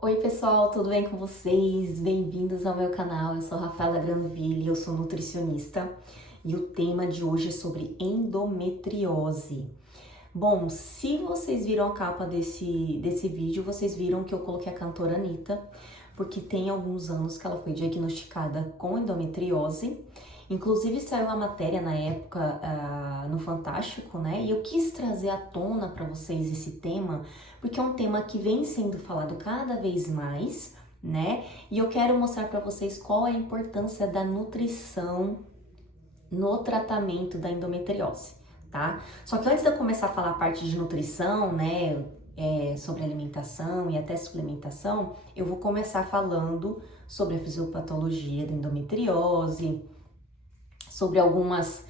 Oi pessoal, tudo bem com vocês? Bem-vindos ao meu canal. Eu sou Rafaela Granville, eu sou nutricionista e o tema de hoje é sobre endometriose. Bom, se vocês viram a capa desse vídeo, vocês viram que eu coloquei a cantora Anitta, porque tem alguns anos que ela foi diagnosticada com endometriose. Inclusive saiu uma matéria na época no Fantástico, né? E eu quis trazer à tona para vocês esse tema, porque é um tema que vem sendo falado cada vez mais, né? E eu quero mostrar para vocês qual é a importância da nutrição no tratamento da endometriose, tá? Só que antes de eu começar a falar a parte de nutrição, né? Sobre alimentação e até suplementação, eu vou começar falando sobre a fisiopatologia da endometriose, sobre algumas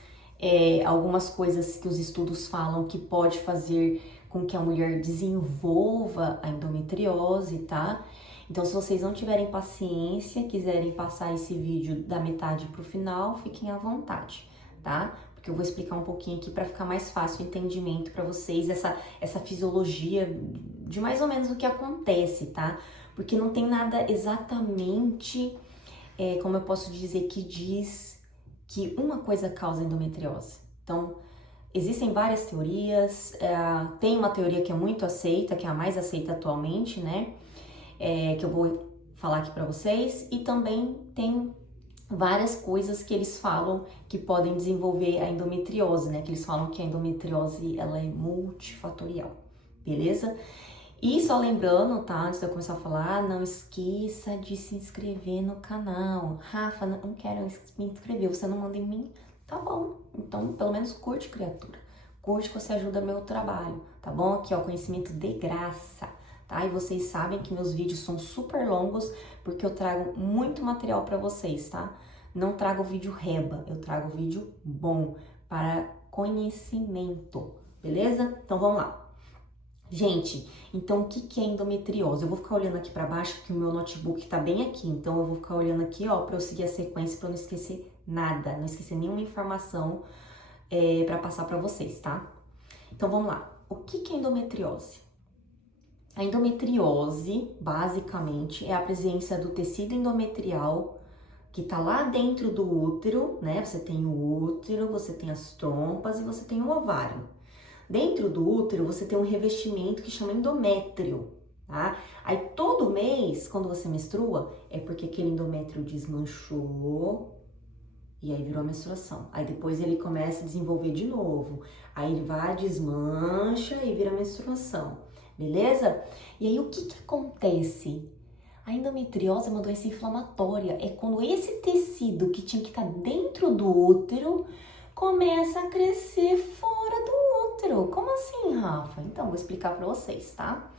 coisas que os estudos falam que pode fazer com que a mulher desenvolva a endometriose, tá? Então, se vocês não tiverem paciência, quiserem passar esse vídeo da metade pro final, fiquem à vontade, tá? Porque eu vou explicar um pouquinho aqui para ficar mais fácil o entendimento para vocês, essa fisiologia de mais ou menos o que acontece, tá? Porque não tem nada exatamente, como eu posso dizer, que diz que uma coisa causa endometriose. Então, existem várias teorias, tem uma teoria que é muito aceita, que é a mais aceita atualmente, né? Que eu vou falar aqui para vocês, e também tem várias coisas que eles falam que podem desenvolver a endometriose, né? Que eles falam que a endometriose ela é multifatorial, beleza? E só lembrando, tá? Antes de eu começar a falar, não esqueça de se inscrever no canal. Rafa, não quero me inscrever, você não manda em mim? Tá bom, então pelo menos curte, criatura. Curte que você ajuda meu trabalho, tá bom? Aqui, ó, conhecimento de graça, tá? E vocês sabem que meus vídeos são super longos porque eu trago muito material pra vocês, tá? Não trago vídeo reba, eu trago vídeo bom para conhecimento, beleza? Então vamos lá. Gente, então o que é endometriose? Eu vou ficar olhando aqui para baixo, porque o meu notebook tá bem aqui, então eu vou ficar olhando aqui, ó, para eu seguir a sequência, para eu não esquecer nada, não esquecer nenhuma informação para passar para vocês, tá? Então vamos lá. O que é endometriose? A endometriose, basicamente, é a presença do tecido endometrial que tá lá dentro do útero, né? Você tem o útero, você tem as trompas e você tem o ovário. Dentro do útero, você tem um revestimento que chama endométrio, tá? Aí, todo mês, quando você menstrua, é porque aquele endométrio desmanchou e aí virou a menstruação. Aí, depois ele começa a desenvolver de novo. Aí, ele vai, desmancha e vira a menstruação, beleza? E aí, o que acontece? A endometriose é uma doença inflamatória. É quando esse tecido que tinha que estar dentro do útero começa a crescer fora do útero. Como assim, Rafa? Então, vou explicar para vocês, tá?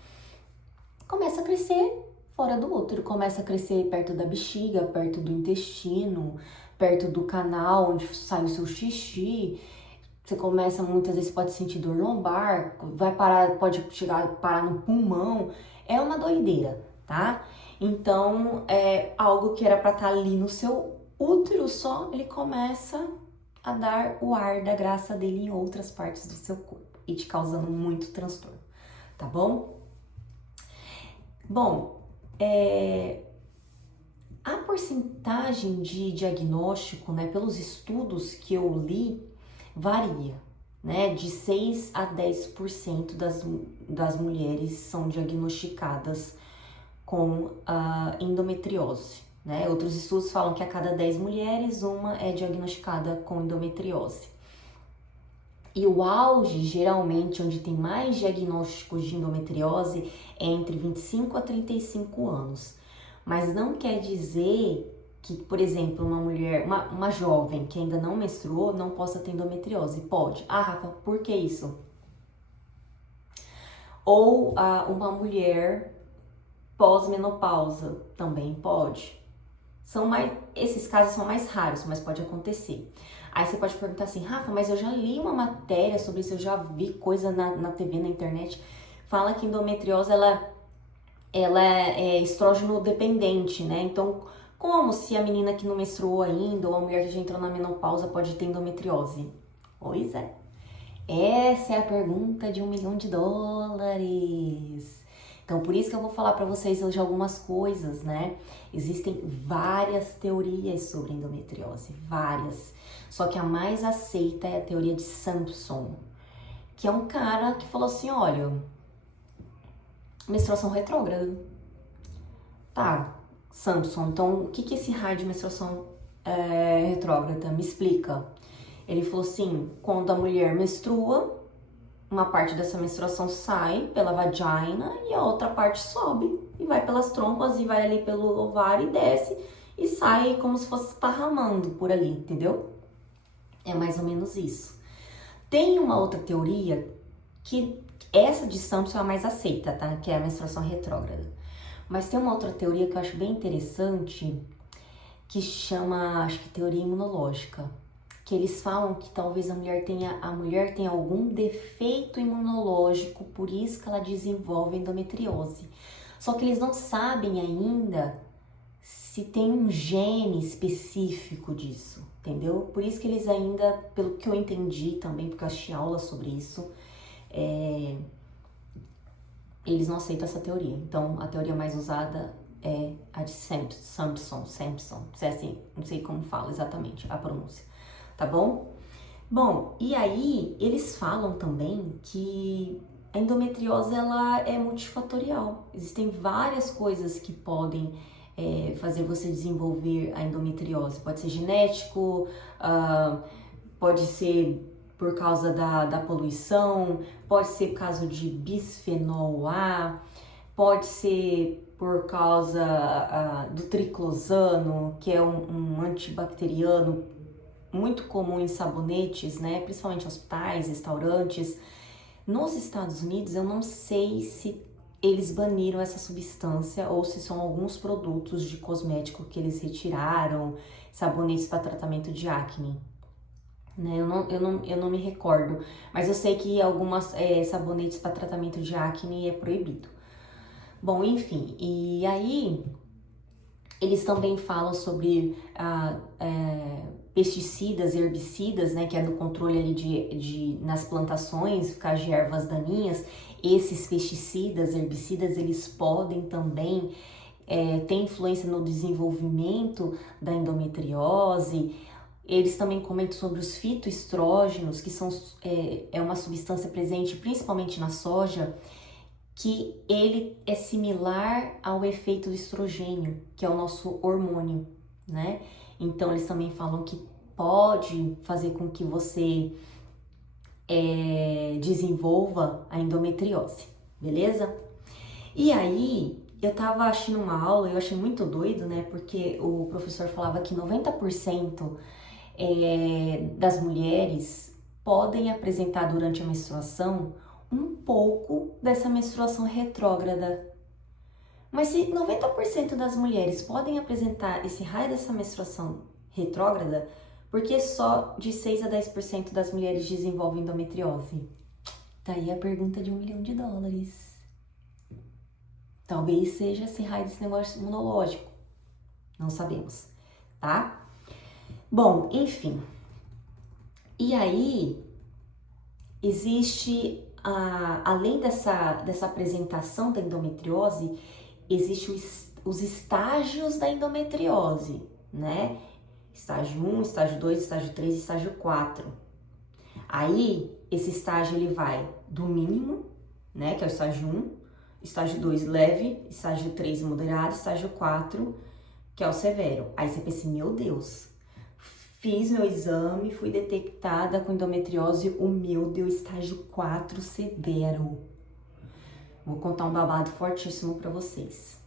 Começa a crescer fora do útero, começa a crescer perto da bexiga, perto do intestino, perto do canal onde sai o seu xixi. Você começa, muitas vezes pode sentir dor lombar, vai parar, pode chegar a parar no pulmão. É uma doideira, tá? Então, é algo que era para estar ali no seu útero só, ele começa a dar o ar da graça dele em outras partes do seu corpo e te causando muito transtorno, tá bom? Bom, a porcentagem de diagnóstico, né, pelos estudos que eu li, varia, né, de 6 a 10% das mulheres são diagnosticadas com a endometriose. Né? Outros estudos falam que a cada 10 mulheres, uma é diagnosticada com endometriose. E o auge, geralmente, onde tem mais diagnósticos de endometriose, é entre 25 a 35 anos. Mas não quer dizer que, por exemplo, uma mulher, uma jovem que ainda não menstruou, não possa ter endometriose. Pode. Ah, Rafa, por que isso? Ou uma mulher pós-menopausa também pode. Esses casos são mais raros, mas pode acontecer. Aí você pode perguntar assim, Rafa, mas eu já li uma matéria sobre isso, eu já vi coisa na TV, na internet, fala que endometriose, ela é estrógeno dependente, né? Então, como se a menina que não menstruou ainda, ou a mulher que já entrou na menopausa pode ter endometriose? Pois é. Essa é a pergunta de $1 milhão. Então, por isso que eu vou falar para vocês hoje algumas coisas, né? Existem várias teorias sobre endometriose, várias. Só que a mais aceita é a teoria de Sampson, que é um cara que falou assim, olha, menstruação retrógrada. Tá, Sampson, então o que é esse raio de menstruação retrógrada? Me explica. Ele falou assim, quando a mulher menstrua, uma parte dessa menstruação sai pela vagina e a outra parte sobe e vai pelas trompas e vai ali pelo ovário e desce e sai como se fosse esparramando por ali, entendeu? É mais ou menos isso. Tem uma outra teoria que essa de Sampson é a mais aceita, tá? Que é a menstruação retrógrada. Mas tem uma outra teoria que eu acho bem interessante que chama, acho que teoria imunológica. Que eles falam que talvez a mulher tenha algum defeito imunológico, por isso que ela desenvolve endometriose. Só que eles não sabem ainda se tem um gene específico disso, entendeu? Por isso que eles ainda, pelo que eu entendi também, porque eu achei aula sobre isso, eles não aceitam essa teoria. Então, a teoria mais usada é a de Sampson, não sei como fala exatamente a pronúncia. Tá bom? Bom, e aí eles falam também que a endometriose ela é multifatorial. Existem várias coisas que podem fazer você desenvolver a endometriose. Pode ser genético, pode ser por causa da poluição, pode ser por causa de bisfenol A, pode ser por causa do triclosano, que é um antibacteriano muito comum em sabonetes, né? Principalmente em hospitais, restaurantes. Nos Estados Unidos, eu não sei se eles baniram essa substância ou se são alguns produtos de cosmético que eles retiraram, sabonetes para tratamento de acne. Né? Eu não me recordo, mas eu sei que algumas sabonetes para tratamento de acne é proibido. Bom, enfim, e aí eles também falam sobre pesticidas, herbicidas, né, que é no controle ali nas plantações, por causa de ervas daninhas. Esses pesticidas, herbicidas, eles podem também ter influência no desenvolvimento da endometriose. Eles também comentam sobre os fitoestrógenos, que são uma substância presente principalmente na soja, que ele é similar ao efeito do estrogênio, que é o nosso hormônio, né? Então, eles também falam que pode fazer com que você desenvolva a endometriose, beleza? E aí, eu tava assistindo uma aula, eu achei muito doido, né? Porque o professor falava que 90% das mulheres podem apresentar durante a menstruação um pouco dessa menstruação retrógrada. Mas se 90% das mulheres podem apresentar esse raio dessa menstruação retrógrada, por que só de 6 a 10% das mulheres desenvolvem endometriose? Tá aí a pergunta de $1 milhão. Talvez seja esse raio desse negócio imunológico. Não sabemos, tá? Bom, enfim. E aí, existe, além dessa apresentação da endometriose, existem os estágios da endometriose, né? Estágio 1, estágio 2, estágio 3 e estágio 4. Aí, esse estágio ele vai do mínimo, né, que é o estágio 1, estágio 2 leve, estágio 3 moderado, estágio 4, que é o severo. Aí você pensa, meu Deus, fiz meu exame, fui detectada com endometriose, o meu deu estágio 4 severo. Vou contar um babado fortíssimo para vocês.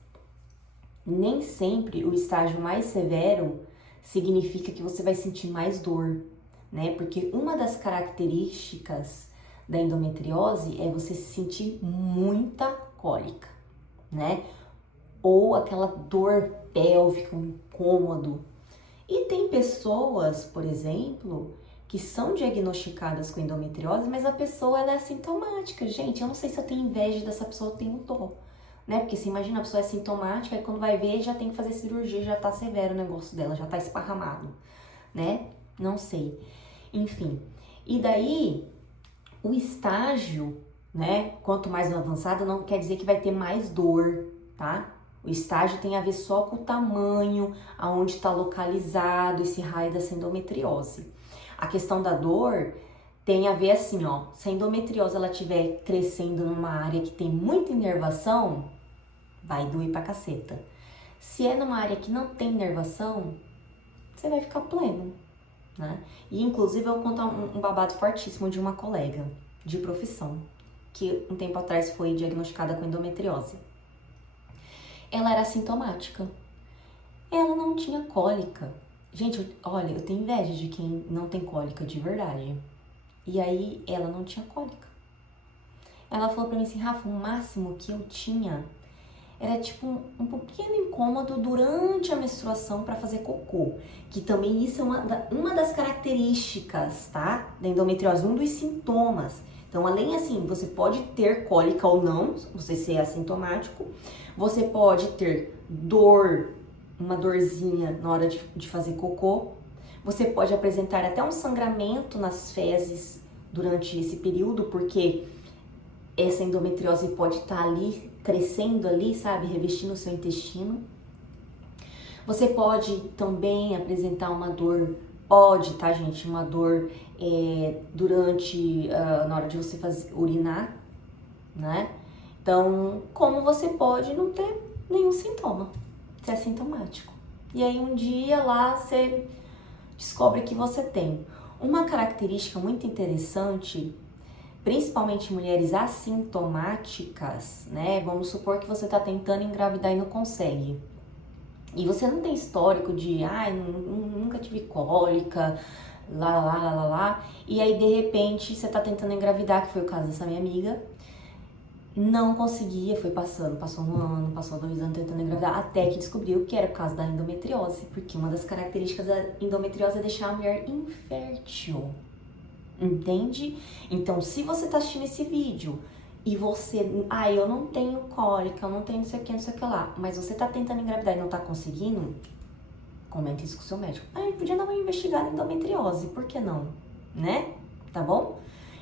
Nem sempre o estágio mais severo significa que você vai sentir mais dor, né? Porque uma das características da endometriose é você sentir muita cólica, né? Ou aquela dor pélvica, um incômodo. E tem pessoas, por exemplo, que são diagnosticadas com endometriose, mas a pessoa ela é assintomática. Gente, eu não sei se eu tenho inveja dessa pessoa, eu tenho dó, né? Porque você imagina, a pessoa é sintomática e quando vai ver já tem que fazer cirurgia, já tá severo o negócio dela, já tá esparramado, né? Não sei. Enfim. E daí, o estágio né? Quanto mais avançado, não quer dizer que vai ter mais dor, tá? O estágio tem a ver só com o tamanho, aonde está localizado esse raio dessa endometriose. A questão da dor tem a ver assim, ó, se a endometriose ela estiver crescendo numa área que tem muita inervação, vai doer pra caceta. Se é numa área que não tem inervação, você vai ficar pleno, né? E inclusive eu vou contar um babado fortíssimo de uma colega de profissão, que um tempo atrás foi diagnosticada com endometriose. Ela era assintomática. Ela não tinha cólica. Gente, olha, eu tenho inveja de quem não tem cólica de verdade. E aí, ela não tinha cólica. Ela falou pra mim assim, Rafa, o máximo que eu tinha era tipo um pequeno incômodo durante a menstruação para fazer cocô. Que também isso é uma das características, tá? Da endometriose, um dos sintomas. Então, além assim, você pode ter cólica ou não, você ser assintomático. Você pode ter dor, uma dorzinha na hora de fazer cocô. Você pode apresentar até um sangramento nas fezes durante esse período, porque essa endometriose pode estar ali, crescendo ali, sabe, revestindo o seu intestino. Você pode também apresentar uma dor, pode, tá, gente, uma dor durante, na hora de você urinar, né? Então, como você pode não ter nenhum sintoma, ser assintomático. E aí um dia lá você descobre que você tem. Uma característica muito interessante, principalmente mulheres assintomáticas, né? Vamos supor que você tá tentando engravidar e não consegue. E você não tem histórico de, nunca tive cólica, lá. E aí, de repente, você tá tentando engravidar, que foi o caso dessa minha amiga. Não conseguia, passou um ano, passou 2 anos tentando engravidar, até que descobriu que era por causa da endometriose, porque uma das características da endometriose é deixar a mulher infértil, entende? Então, se você tá assistindo esse vídeo e você, eu não tenho cólica, eu não tenho não sei o que lá, mas você tá tentando engravidar e não tá conseguindo, comente isso com o seu médico. Podia dar uma investigada em endometriose, por que não? Né? Tá bom?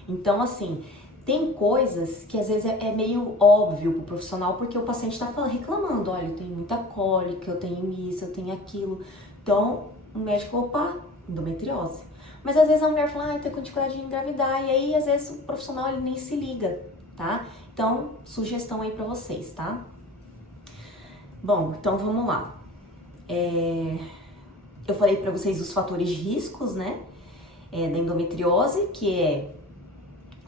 Então, assim, tem coisas que às vezes é meio óbvio pro profissional, porque o paciente tá reclamando, olha, eu tenho muita cólica, eu tenho isso, eu tenho aquilo. Então, o médico, opa, endometriose. Mas às vezes a mulher fala, eu tenho dificuldade de engravidar, e aí às vezes o profissional ele nem se liga, tá? Então, sugestão aí pra vocês, tá? Bom, então vamos lá. Eu falei pra vocês os fatores de riscos, né, da endometriose, que é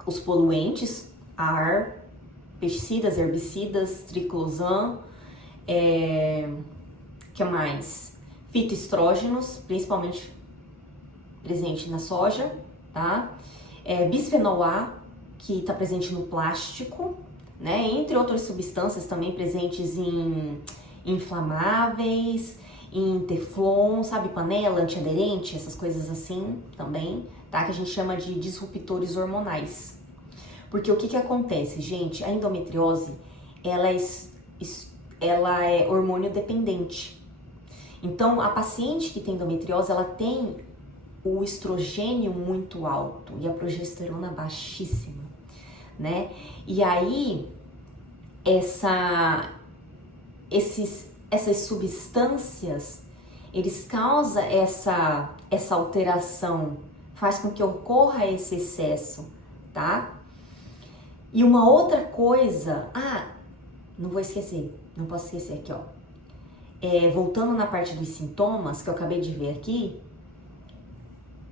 os poluentes, ar, pesticidas, herbicidas, triclosan, que mais? Fitoestrógenos, principalmente presente na soja, tá? Bisfenol A, que está presente no plástico, né? Entre outras substâncias também presentes em inflamáveis, em teflon, sabe, panela, antiaderente, essas coisas assim também, tá? Que a gente chama de disruptores hormonais. Porque o que acontece, gente? A endometriose, ela é hormônio dependente. Então, a paciente que tem endometriose, ela tem o estrogênio muito alto e a progesterona baixíssima, né? E aí, essas substâncias, eles causam essa alteração, faz com que ocorra esse excesso, tá? E uma outra coisa, não vou esquecer, não posso esquecer aqui, ó. Voltando na parte dos sintomas que eu acabei de ver aqui,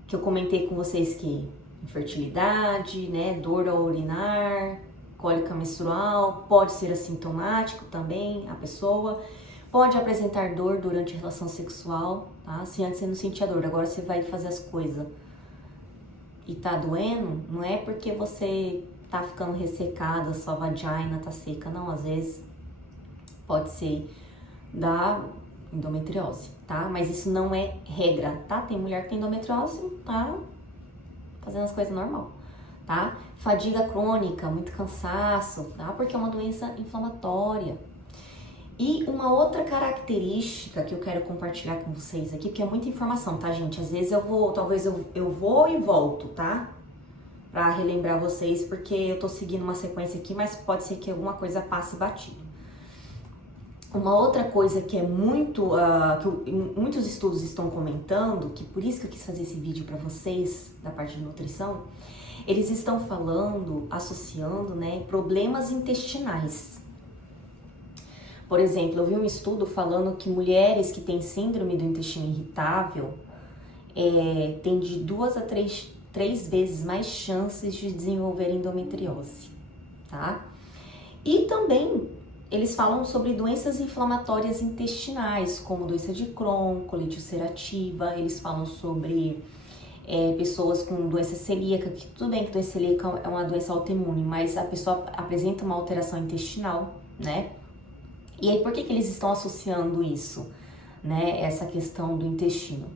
que eu comentei com vocês que infertilidade, né, dor ao urinar, cólica menstrual, pode ser assintomático também a pessoa, pode apresentar dor durante a relação sexual, tá? Se antes você não sentia dor, agora você vai fazer as coisas e tá doendo, não é porque você tá ficando ressecada, sua vagina tá seca, não, às vezes pode ser da endometriose, tá? Mas isso não é regra, tá? Tem mulher que tem endometriose, tá fazendo as coisas normal, tá? Fadiga crônica, muito cansaço, tá? Porque é uma doença inflamatória. E uma outra característica que eu quero compartilhar com vocês aqui, porque é muita informação, tá, gente? Às vezes talvez eu vou e volto, tá? para relembrar vocês, porque eu tô seguindo uma sequência aqui, mas pode ser que alguma coisa passe batido. Uma outra coisa que é muito, muitos estudos estão comentando, que por isso que eu quis fazer esse vídeo para vocês, da parte de nutrição, eles estão falando, associando, né, problemas intestinais. Por exemplo, eu vi um estudo falando que mulheres que têm síndrome do intestino irritável têm de 2 a 3 vezes mais chances de desenvolver endometriose, tá? E também eles falam sobre doenças inflamatórias intestinais, como doença de Crohn, colite ulcerativa. Eles falam sobre pessoas com doença celíaca, que tudo bem que doença celíaca é uma doença autoimune, mas a pessoa apresenta uma alteração intestinal, né? E aí, por que eles estão associando isso, né? Essa questão do intestino?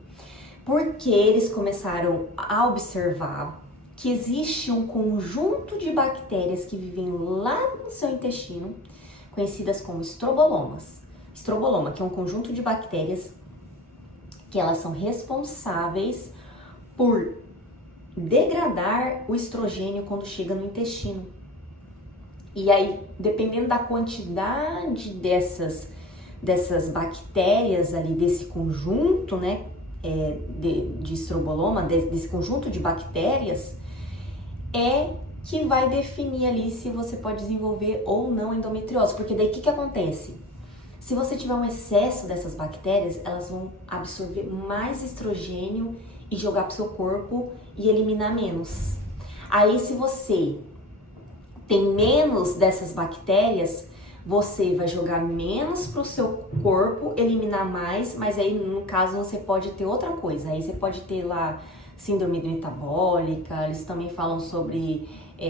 Porque eles começaram a observar que existe um conjunto de bactérias que vivem lá no seu intestino, conhecidas como estrobolomas. Estroboloma, que é um conjunto de bactérias que elas são responsáveis por degradar o estrogênio quando chega no intestino. E aí, dependendo da quantidade dessas bactérias ali, desse conjunto, né, de estroboloma, desse conjunto de bactérias, que vai definir ali se você pode desenvolver ou não endometriose. Porque daí o que acontece? Se você tiver um excesso dessas bactérias, elas vão absorver mais estrogênio e jogar pro seu corpo e eliminar menos. Aí, se você tem menos dessas bactérias, você vai jogar menos pro seu corpo, eliminar mais, mas aí no caso você pode ter outra coisa. Aí você pode ter lá síndrome metabólica, eles também falam sobre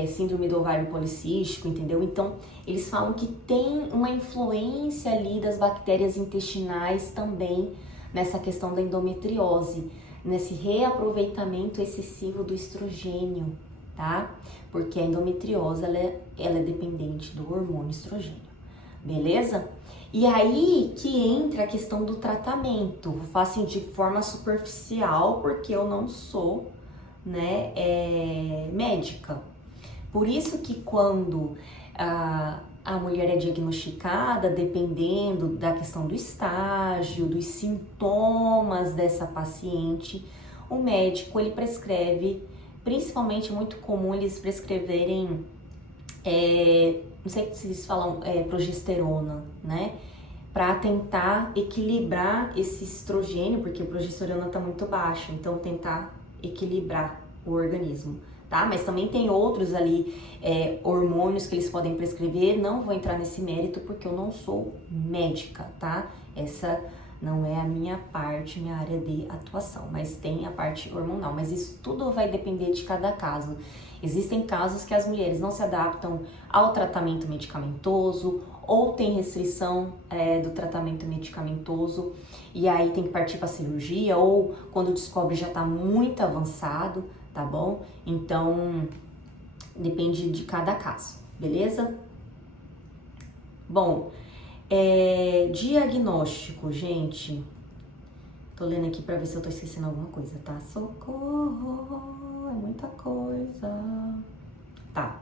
síndrome do ovário policístico, entendeu? Então, eles falam que tem uma influência ali das bactérias intestinais também nessa questão da endometriose, nesse reaproveitamento excessivo do estrogênio, tá? Porque a endometriose, ela é dependente do hormônio estrogênio, beleza? E aí que entra a questão do tratamento. Vou falar assim de forma superficial, porque eu não sou, né, médica. Por isso que quando a mulher é diagnosticada, dependendo da questão do estágio, dos sintomas dessa paciente, o médico, ele prescreve, principalmente muito comum eles prescreverem, não sei se eles falam progesterona, né? Para tentar equilibrar esse estrogênio, porque a progesterona tá muito baixa, então tentar equilibrar o organismo, tá? Mas também tem outros ali, hormônios que eles podem prescrever, não vou entrar nesse mérito porque eu não sou médica, tá? Essa não é a minha parte, minha área de atuação, mas tem a parte hormonal, mas isso tudo vai depender de cada caso. Existem casos que as mulheres não se adaptam ao tratamento medicamentoso ou tem restrição do tratamento medicamentoso e aí tem que partir para cirurgia, ou quando descobre já está muito avançado, tá bom? Então, depende de cada caso, beleza? Bom, diagnóstico, gente. Tô lendo aqui pra ver se eu tô esquecendo alguma coisa, tá? Socorro, é muita coisa. Tá.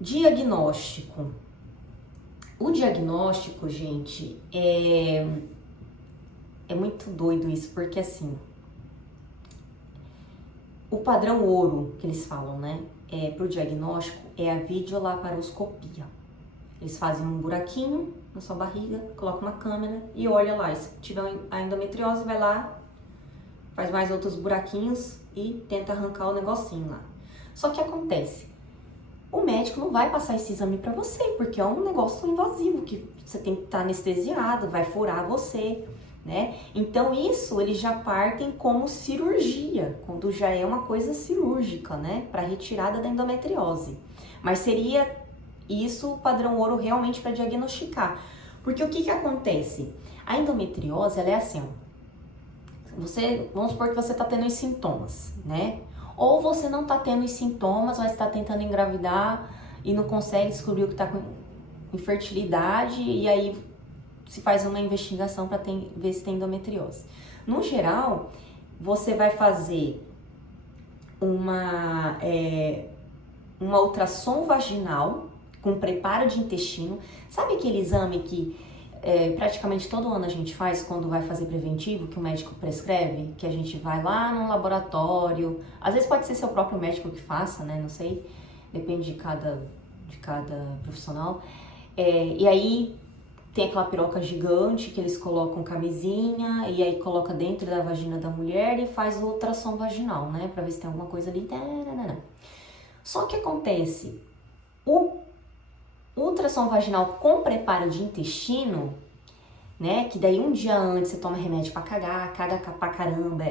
Diagnóstico. O diagnóstico, gente, é muito doido isso, porque assim, o padrão ouro que eles falam, né, pro diagnóstico é a videolaparoscopia. Eles fazem um buraquinho na sua barriga, colocam uma câmera e olha lá. E se tiver a endometriose, vai lá, faz mais outros buraquinhos e tenta arrancar o negocinho lá. Só que acontece, o médico não vai passar esse exame pra você, porque é um negócio invasivo, que você tem que estar anestesiado, vai furar você, né? Então isso eles já partem como cirurgia, quando já é uma coisa cirúrgica, né? Pra retirada da endometriose. Mas seria isso o padrão ouro realmente para diagnosticar. Porque o que acontece? A endometriose, ela é assim, ó. Vamos supor que você tá tendo os sintomas, né? Ou você não tá tendo os sintomas, mas tá tentando engravidar e não consegue descobrir o que tá com infertilidade, e aí se faz uma investigação para ver se tem endometriose. No geral, você vai fazer uma ultrassom vaginal com preparo de intestino. Sabe aquele exame que praticamente todo ano a gente faz quando vai fazer preventivo, que o médico prescreve? Que a gente vai lá no laboratório, às vezes pode ser seu próprio médico que faça, né? Não sei, depende de cada profissional. E aí tem aquela piroca gigante que eles colocam camisinha e aí coloca dentro da vagina da mulher e faz o ultrassom vaginal, né? Pra ver se tem alguma coisa ali. Só que acontece, o ultrassom vaginal com preparo de intestino, né? Que daí um dia antes você toma remédio pra cagar, caga pra caramba,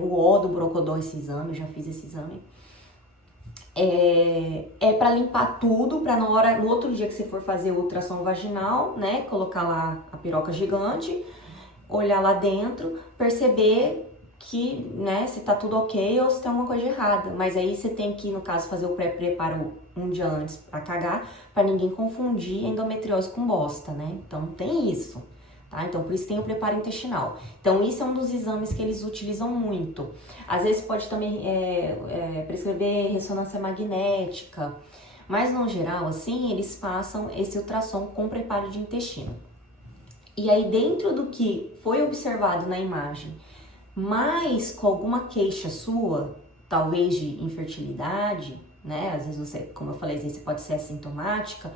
o ó do brocodó esse exame, eu já fiz esse exame. Pra limpar tudo, pra no outro dia que você for fazer o ultrassom vaginal, né? Colocar lá a piroca gigante, olhar lá dentro, perceber que, né, se tá tudo ok ou se tem alguma coisa errada. Mas aí você tem que, no caso, fazer o pré-preparo um dia antes pra cagar, pra ninguém confundir endometriose com bosta, né? Então tem isso, tá? Então por isso tem o preparo intestinal. Então isso é um dos exames que eles utilizam muito. Às vezes pode também prescrever ressonância magnética, mas no geral, assim, eles passam esse ultrassom com preparo de intestino. E aí dentro do que foi observado na imagem, mas com alguma queixa sua, talvez de infertilidade, né? Às vezes você, como eu falei, às vezes você pode ser assintomática,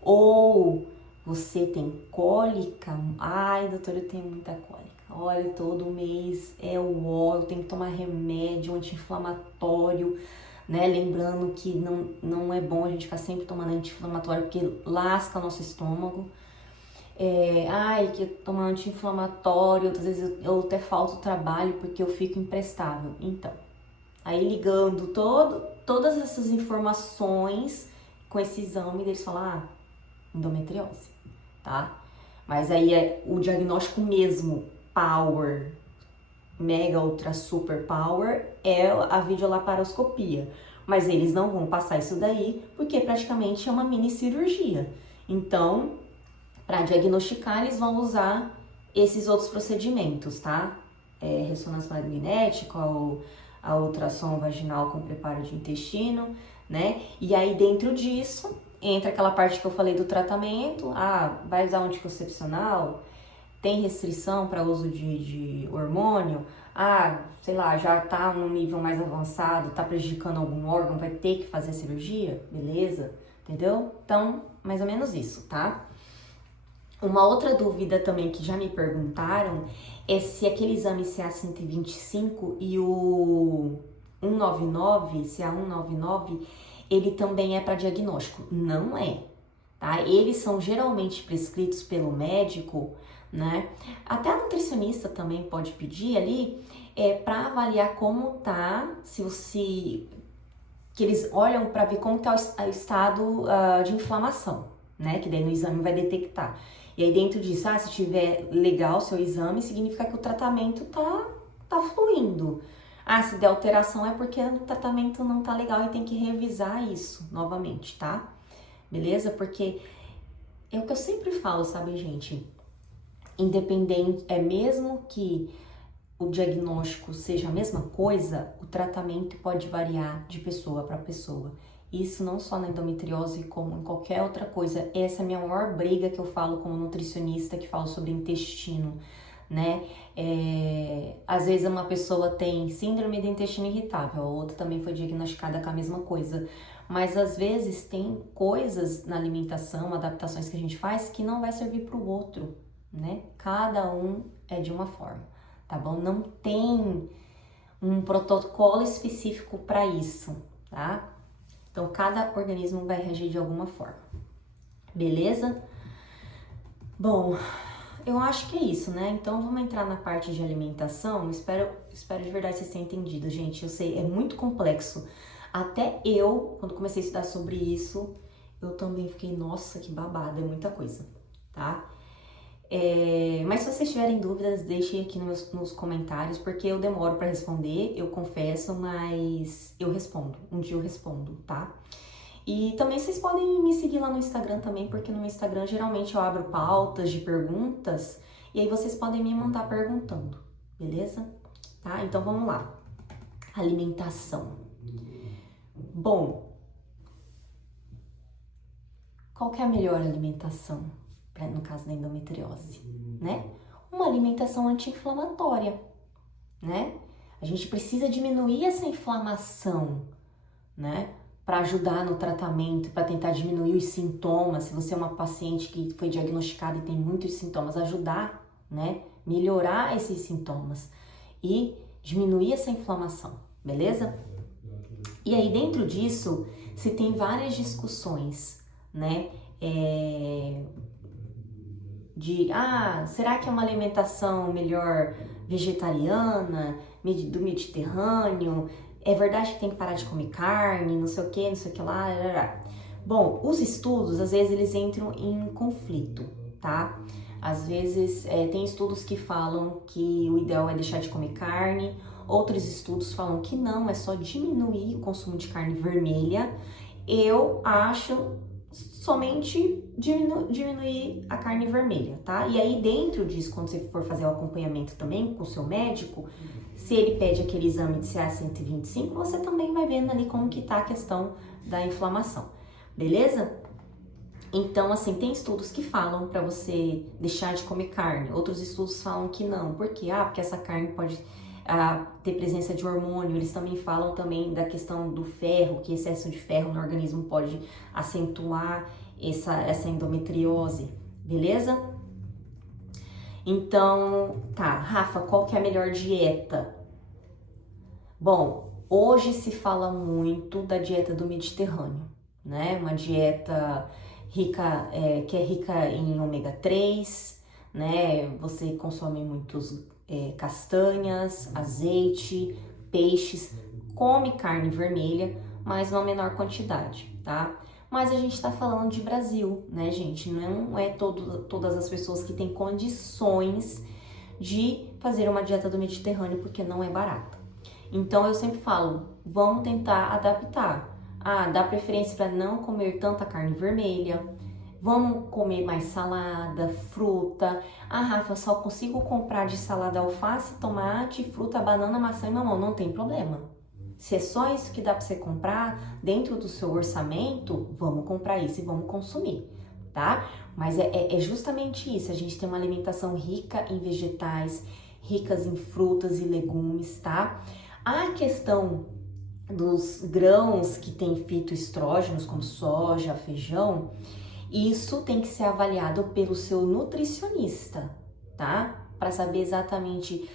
ou você tem cólica. Ai, doutora, eu tenho muita cólica. Olha, todo mês é o ó, eu tenho que tomar remédio anti-inflamatório, né? Lembrando que não é bom a gente ficar sempre tomando anti-inflamatório, porque lasca nosso estômago. Que tomar anti-inflamatório, outras vezes eu até falto trabalho porque eu fico imprestável. Então, aí ligando todas essas informações com esse exame, eles falam, endometriose, tá? Mas aí é o diagnóstico mesmo, power, mega, ultra, super power, é a videolaparoscopia. Mas eles não vão passar isso daí, porque praticamente é uma mini cirurgia. Então, para diagnosticar, eles vão usar esses outros procedimentos, tá? Ressonância magnética, a ultrassom vaginal com preparo de intestino, né? E aí, dentro disso, entra aquela parte que eu falei do tratamento. Vai usar um anticoncepcional? Tem restrição para uso de hormônio? Sei lá, já tá no nível mais avançado, tá prejudicando algum órgão, vai ter que fazer a cirurgia? Beleza? Entendeu? Então, mais ou menos isso, tá? Uma outra dúvida também que já me perguntaram é se aquele exame CA125 e o 199, CA199, ele também é para diagnóstico. Não é, tá? Eles são geralmente prescritos pelo médico, né? Até a nutricionista também pode pedir ali, para avaliar como tá, que eles olham para ver como tá o estado de inflamação, né? Que daí no exame vai detectar. E aí dentro disso, se tiver legal o seu exame, significa que o tratamento tá fluindo. Se der alteração é porque o tratamento não tá legal e tem que revisar isso novamente, tá? Beleza? Porque é o que eu sempre falo, sabe, gente? Independente, mesmo que o diagnóstico seja a mesma coisa, o tratamento pode variar de pessoa para pessoa. Isso não só na endometriose, como em qualquer outra coisa. Essa é a minha maior briga que eu falo como nutricionista, que falo sobre intestino, né? Às vezes uma pessoa tem síndrome do intestino irritável, a outra também foi diagnosticada com a mesma coisa. Mas às vezes tem coisas na alimentação, adaptações que a gente faz, que não vai servir para o outro, né? Cada um é de uma forma, tá bom? Não tem um protocolo específico para isso, tá? Então, cada organismo vai reagir de alguma forma. Beleza? Bom, eu acho que é isso, né? Então, vamos entrar na parte de alimentação. Espero de verdade vocês tenham entendido, gente. Eu sei, é muito complexo. Até eu, quando comecei a estudar sobre isso, eu também fiquei, nossa, que babado, é muita coisa, tá? Mas se vocês tiverem dúvidas, deixem aqui nos comentários, porque eu demoro para responder, eu confesso, mas eu respondo. Um dia eu respondo, tá? E também vocês podem me seguir lá no Instagram também, porque no meu Instagram geralmente eu abro pautas de perguntas e aí vocês podem me mandar perguntando, beleza? Tá? Então vamos lá. Alimentação. Bom, qual que é a melhor alimentação no caso da endometriose, né? Uma alimentação anti-inflamatória, né? A gente precisa diminuir essa inflamação, né? Para ajudar no tratamento, para tentar diminuir os sintomas. Se você é uma paciente que foi diagnosticada e tem muitos sintomas, ajudar, né? Melhorar esses sintomas e diminuir essa inflamação, beleza? E aí dentro disso, se tem várias discussões, né? Será que é uma alimentação melhor vegetariana, do Mediterrâneo? É verdade que tem que parar de comer carne, não sei o que lá. Bom, os estudos, às vezes, eles entram em conflito, tá? Às vezes, tem estudos que falam que o ideal é deixar de comer carne, outros estudos falam que não, é só diminuir o consumo de carne vermelha. Eu acho somente diminuir a carne vermelha, tá? E aí dentro disso, quando você for fazer o acompanhamento também com o seu médico, se ele pede aquele exame de CA-125, você também vai vendo ali como que tá a questão da inflamação, beleza? Então, assim, tem estudos que falam para você deixar de comer carne, outros estudos falam que não. Por quê? Porque essa carne pode ter presença de hormônio. Eles também falam também da questão do ferro, que excesso de ferro no organismo pode acentuar essa endometriose, beleza? Então, tá, Rafa, qual que é a melhor dieta? Bom, hoje se fala muito da dieta do Mediterrâneo, né? Uma dieta rica, que é rica em ômega 3, né? Você consome muitos castanhas, azeite, peixes, come carne vermelha, mas numa menor quantidade, tá? Mas a gente tá falando de Brasil, né, gente? Não é todas as pessoas que têm condições de fazer uma dieta do Mediterrâneo, porque não é barata. Então eu sempre falo, vamos tentar adaptar. Dá preferência para não comer tanta carne vermelha. Vamos comer mais salada, fruta. Rafa, só consigo comprar de salada alface, tomate, fruta, banana, maçã e mamão. Não tem problema. Se é só isso que dá para você comprar dentro do seu orçamento, vamos comprar isso e vamos consumir, tá? Mas é justamente isso. A gente tem uma alimentação rica em vegetais, ricas em frutas e legumes, tá? A questão dos grãos que têm fitoestrógenos, como soja, feijão, isso tem que ser avaliado pelo seu nutricionista, tá? Para saber exatamente,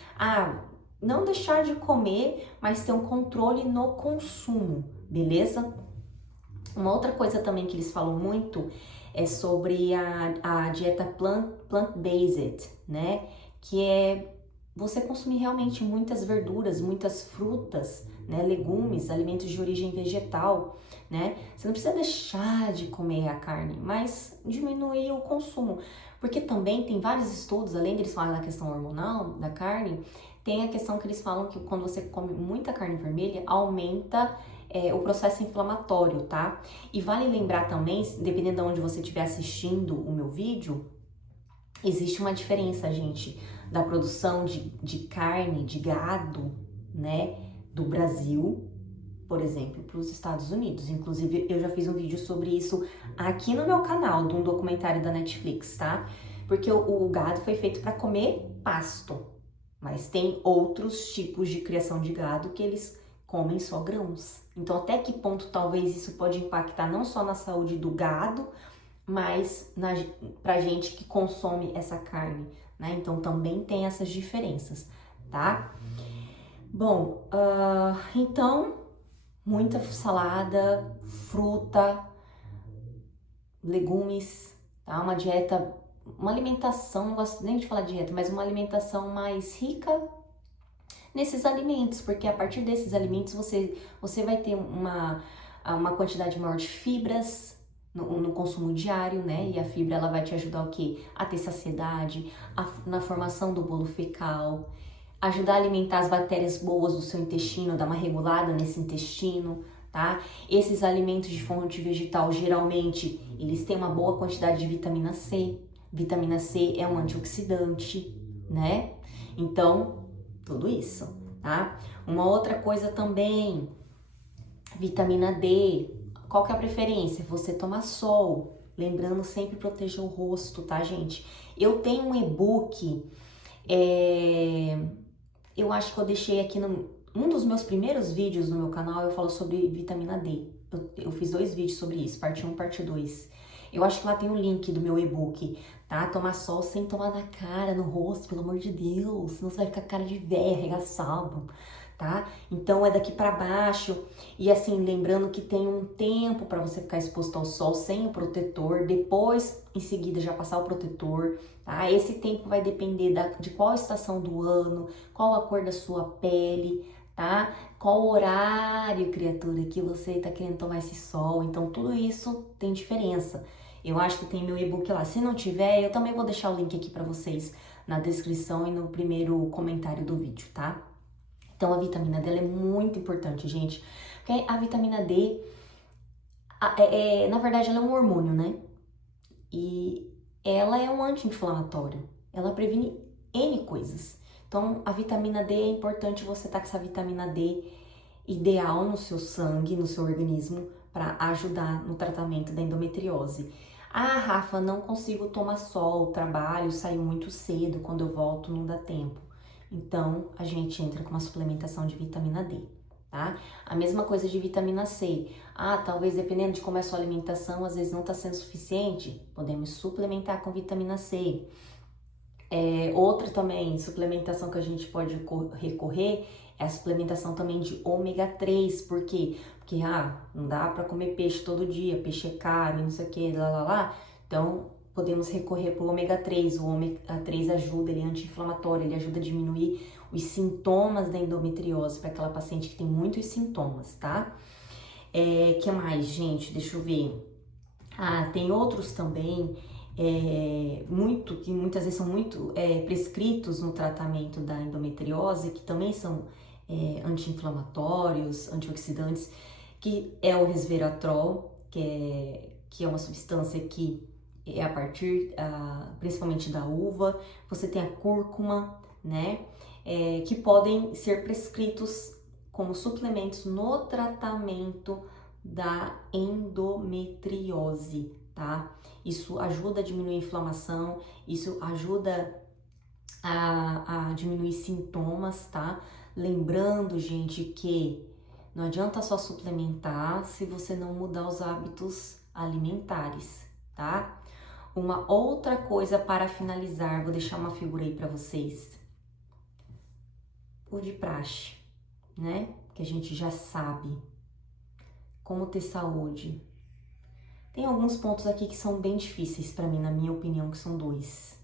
não deixar de comer, mas ter um controle no consumo, beleza? Uma outra coisa também que eles falam muito é sobre a dieta plant-based, né? Que é você consumir realmente muitas verduras, muitas frutas, né? Legumes, alimentos de origem vegetal, né? Você não precisa deixar de comer a carne, mas diminuir o consumo. Porque também tem vários estudos, além deles falarem da questão hormonal da carne, tem a questão que eles falam que quando você come muita carne vermelha, aumenta o processo inflamatório, tá? E vale lembrar também, dependendo de onde você estiver assistindo o meu vídeo, existe uma diferença, gente, da produção de carne, de gado, né, do Brasil, por exemplo, para os Estados Unidos. Inclusive, eu já fiz um vídeo sobre isso aqui no meu canal, de um documentário da Netflix, tá? Porque o gado foi feito para comer pasto, mas tem outros tipos de criação de gado que eles comem só grãos. Então, até que ponto talvez isso pode impactar não só na saúde do gado, mas pra gente que consome essa carne, né? Então também tem essas diferenças, tá? Bom, então muita salada, fruta, legumes, tá? Uma dieta, uma alimentação, não gosto nem de falar dieta, mas uma alimentação mais rica nesses alimentos, porque a partir desses alimentos você vai ter uma quantidade maior de fibras no consumo diário, né? E a fibra ela vai te ajudar o quê? A ter saciedade, na formação do bolo fecal, ajudar a alimentar as bactérias boas do seu intestino, dar uma regulada nesse intestino, tá? Esses alimentos de fonte vegetal, geralmente, eles têm uma boa quantidade de vitamina C. Vitamina C é um antioxidante, né? Então, tudo isso, tá? Uma outra coisa também, Vitamina D, qual que é a preferência? Você tomar sol, lembrando sempre proteger o rosto, tá, gente? Eu tenho um e-book, eu acho que eu deixei aqui um dos meus primeiros vídeos no meu canal, eu falo sobre vitamina D. Eu fiz 2 vídeos sobre isso, parte 1 e parte 2. Eu acho que lá tem o link do meu e-book, tá? Tomar sol sem tomar na cara, no rosto, pelo amor de Deus, senão você vai ficar com cara de véia, arregaçado, tá? Então é daqui pra baixo. E assim, lembrando que tem um tempo para você ficar exposto ao sol sem o protetor, depois em seguida já passar o protetor, tá? Esse tempo vai depender de qual estação do ano, qual a cor da sua pele, tá? Qual horário, criatura, que você tá querendo tomar esse sol. Então tudo isso tem diferença. Eu acho que tem meu e-book lá. Se não tiver, eu também vou deixar o link aqui para vocês na descrição e no primeiro comentário do vídeo, tá? Então a vitamina D ela é muito importante, gente. Porque a vitamina D, na verdade, ela é um hormônio, né? E ela é um anti-inflamatório. Ela previne N coisas. Então a vitamina D é importante você estar com essa vitamina D ideal no seu sangue, no seu organismo, para ajudar no tratamento da endometriose. Ah, Rafa, não consigo tomar sol, trabalho, saio muito cedo, quando eu volto não dá tempo. Então, a gente entra com uma suplementação de vitamina D, tá? A mesma coisa de vitamina C. Ah, talvez dependendo de como é a sua alimentação, às vezes não está sendo suficiente, podemos suplementar com vitamina C. Outra também, suplementação que a gente pode recorrer é a suplementação também de ômega 3, por quê? Porque, não dá para comer peixe todo dia, peixe é caro, não sei o que, lá. Então, podemos recorrer para o ômega 3. O ômega 3 ajuda, ele é anti-inflamatório, ele ajuda a diminuir os sintomas da endometriose para aquela paciente que tem muitos sintomas, tá? Que mais, gente? Deixa eu ver. Tem outros também, que muitas vezes são muito prescritos no tratamento da endometriose, que também são anti-inflamatórios, antioxidantes, que é o resveratrol, que é uma substância que é a partir principalmente da uva. Você tem a cúrcuma, né? Que podem ser prescritos como suplementos no tratamento da endometriose, tá? Isso ajuda a diminuir a inflamação, isso ajuda a diminuir sintomas, tá? Lembrando, gente, que não adianta só suplementar se você não mudar os hábitos alimentares, tá? Uma outra coisa para finalizar, vou deixar uma figura aí para vocês. O de praxe, né? Que a gente já sabe. Como ter saúde. Tem alguns pontos aqui que são bem difíceis para mim, na minha opinião, que são 2.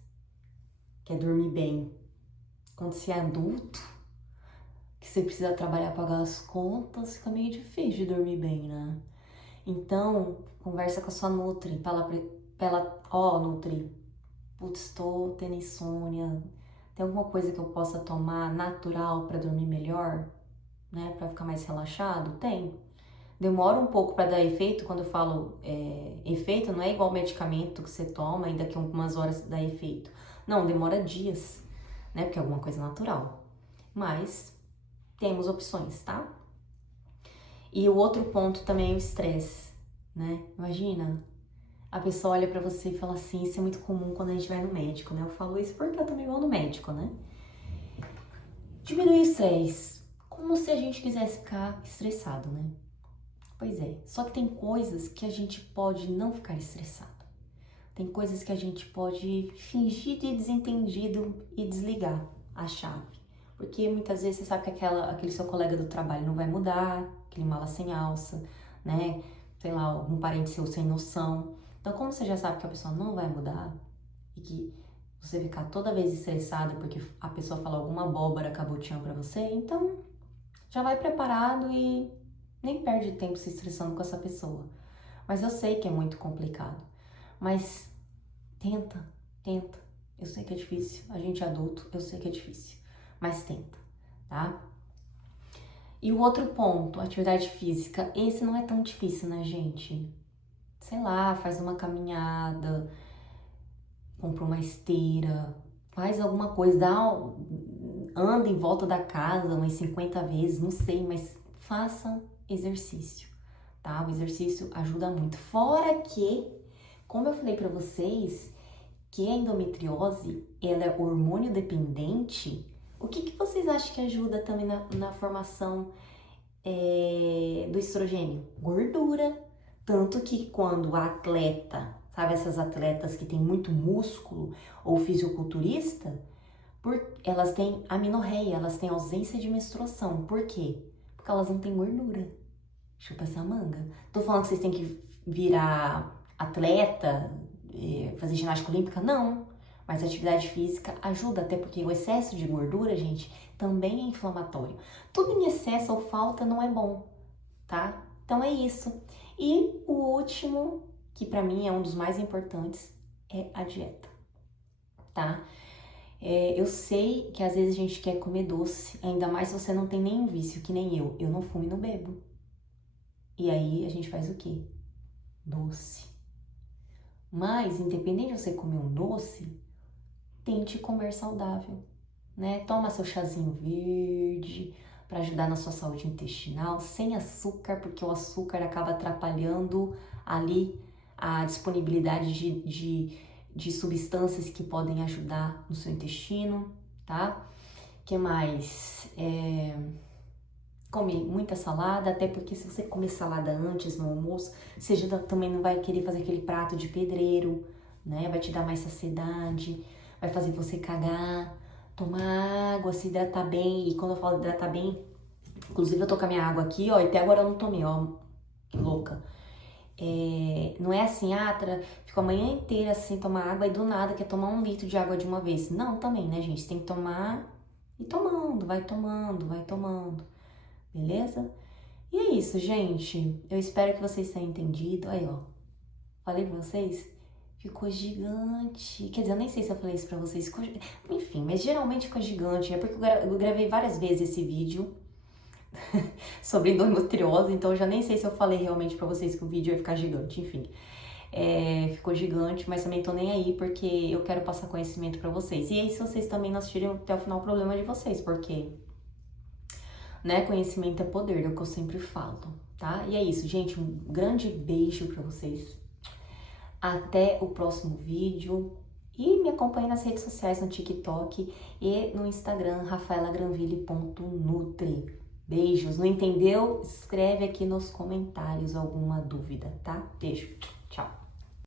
Que é dormir bem. Quando você é adulto, que você precisa trabalhar, pagar as contas, fica meio difícil de dormir bem, né? Então, conversa com a sua Nutri, pra ela, Nutri, putz, tô tendo insônia, tem alguma coisa que eu possa tomar natural para dormir melhor, né? Para ficar mais relaxado? Tem. Demora um pouco para dar efeito. Quando eu falo efeito, não é igual medicamento que você toma e daqui a algumas horas dá efeito. Não, demora dias, né? Porque é alguma coisa natural. Mas temos opções, tá? E o outro ponto também é o estresse, né? Imagina, a pessoa olha pra você e fala assim, isso é muito comum quando a gente vai no médico, né? Eu falo isso porque eu também vou no médico, né? Diminuir o estresse, como se a gente quisesse ficar estressado, né? Pois é, só que tem coisas que a gente pode não ficar estressado. Tem coisas que a gente pode fingir de desentendido e desligar a chave. Porque muitas vezes você sabe que aquele seu colega do trabalho não vai mudar, aquele mala sem alça, né? Sei lá, algum parente seu sem noção. Então, como você já sabe que a pessoa não vai mudar e que você ficar toda vez estressado porque a pessoa fala alguma abóbora cabotinha pra você, então já vai preparado e nem perde tempo se estressando com essa pessoa. Mas eu sei que é muito complicado. Mas tenta. Eu sei que é difícil. A gente é adulto, eu sei que é difícil. Mas tenta, tá? E o outro ponto, atividade física. Esse não é tão difícil, né, gente? Sei lá, faz uma caminhada, compra uma esteira, faz alguma coisa, anda em volta da casa umas 50 vezes, não sei, mas faça exercício, tá? O exercício ajuda muito. Fora que, como eu falei pra vocês, que a endometriose, ela é hormônio dependente, o que vocês acham que ajuda também na formação do estrogênio? Gordura. Tanto que quando a atleta, sabe essas atletas que tem muito músculo ou fisiculturista, elas têm amenorreia, elas têm ausência de menstruação. Por quê? Porque elas não têm gordura. Chupa essa manga. Tô falando que vocês têm que virar atleta, fazer ginástica olímpica? Não. Mas a atividade física ajuda, até porque o excesso de gordura, gente, também é inflamatório. Tudo em excesso ou falta não é bom, tá? Então é isso. E o último, que pra mim é um dos mais importantes, é a dieta, tá? Eu sei que às vezes a gente quer comer doce, ainda mais se você não tem nenhum vício, que nem eu. Eu não fumo e não bebo. E aí a gente faz o quê? Doce. Mas, independente de você comer um doce, tente comer saudável, né? Toma seu chazinho verde para ajudar na sua saúde intestinal, sem açúcar, porque o açúcar acaba atrapalhando ali a disponibilidade de substâncias que podem ajudar no seu intestino, tá? Que mais? Comer muita salada, até porque se você comer salada antes no almoço, você já também não vai querer fazer aquele prato de pedreiro, né? Vai te dar mais saciedade, vai fazer você cagar, tomar água, se hidratar bem. E quando eu falo hidratar bem, inclusive eu tô com a minha água aqui, ó, e até agora eu não tomei, ó, que louca. Não é assim, fica a manhã inteira sem tomar água e do nada quer tomar 1 litro de água de uma vez. Não, também, né, gente? Você tem que tomar e tomando, vai tomando, vai tomando. Beleza? E é isso, gente. Eu espero que vocês tenham entendido. Aí, ó. Falei pra vocês? Ficou gigante. Quer dizer, eu nem sei se eu falei isso pra vocês. Enfim, mas geralmente fica gigante. É porque eu gravei várias vezes esse vídeo sobre endometriose, então eu já nem sei se eu falei realmente pra vocês que o vídeo ia ficar gigante. Enfim, ficou gigante, mas também tô nem aí porque eu quero passar conhecimento pra vocês. E aí, se vocês também não assistirem até o final, o problema é de vocês, porque... né? Conhecimento é poder, é o que eu sempre falo, tá? E é isso, gente. Um grande beijo pra vocês. Até o próximo vídeo. E me acompanhe nas redes sociais, no TikTok e no Instagram, rafaelagranville.nutri. Beijos. Não entendeu? Escreve aqui nos comentários alguma dúvida, tá? Beijo.